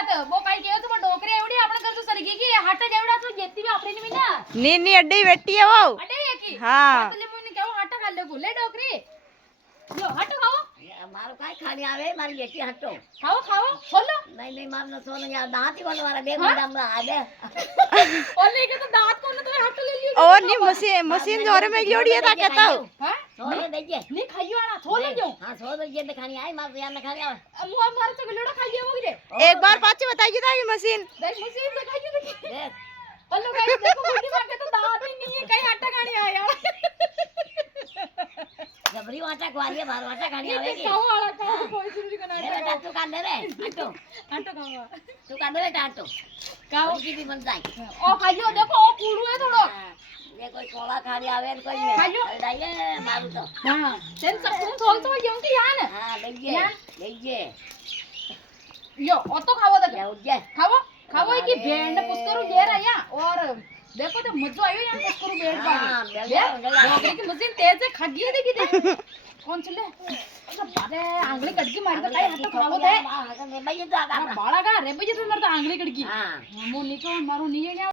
વાત બો કઈ કેવો તો ડોકરી એવડી આપણે કરજો સરગી की હાટ જ એવડા તો જેતી બી આપણે ની ના ની અડ્ડી વેટી હે वो અડે એકી हाँ તો લે મને કેવો હાટ ખા લે બોલે ડોકરી લો હાટ ખાઓ મારું કાઈ ખાલી આવે મારી બેટી હટો ખાઓ ખાઓ બોલો નહીં માર ન સોનો યાર દાંત ही बोल वाला 2 मिनट में आ दे ઓલે કે તો દાંત કોને તો હાટ ले लियो और नी मशीन जोरे में जोड़ी है ता कहता हूं हां सोने दीजिए ની ખાઈયો આના થોલે જો हां सो दीजिए तो खानी आई मार यार न खानी आवे મો માર તો ગલોડા ખાઈએ મોગ રે एक बार पाछे बताइए था ये मशीन દેખ મસીન તો ખાઈએ દેખ देख ઓલો ગાઈસ देखो गुड्डी मार के तो दांत ही नहीं है कई आटा खाने आया जबरी आटा खवाइए बाहर आटा खानी आवेगी खाओ वाला खाओ कोई जरूरी का ले बेटा तू काट दे रे हटो आटा खाओ तू काट दे बेटा हटो खाओ की भी बन जाए ओ खाइयो देखो ओ कूड़ू है थोड़ो ये कोई कोला खाली आवे न कोई नहीं खाइयो दाइए मारू तो हां तेन सब तुम थोल तो यूं की यान हां लीजिए लीजिए यो ओ तो खाओ दे लीजिए खाओ खाओ की भेंड पुष्करू ये रहा या और देखो तो मजा आयो यार पुष्करू भेंड का हां डॉक्टर की मशीन तेज है खगी है देखी दे कौन चले अरे आंगली कटकी मारी तो काई हाथ खाओ दे हां तो मैं ये तो आगा बाळा का रे बजे तो मारता आंगली कटकी हां मो निको मारो नहीं है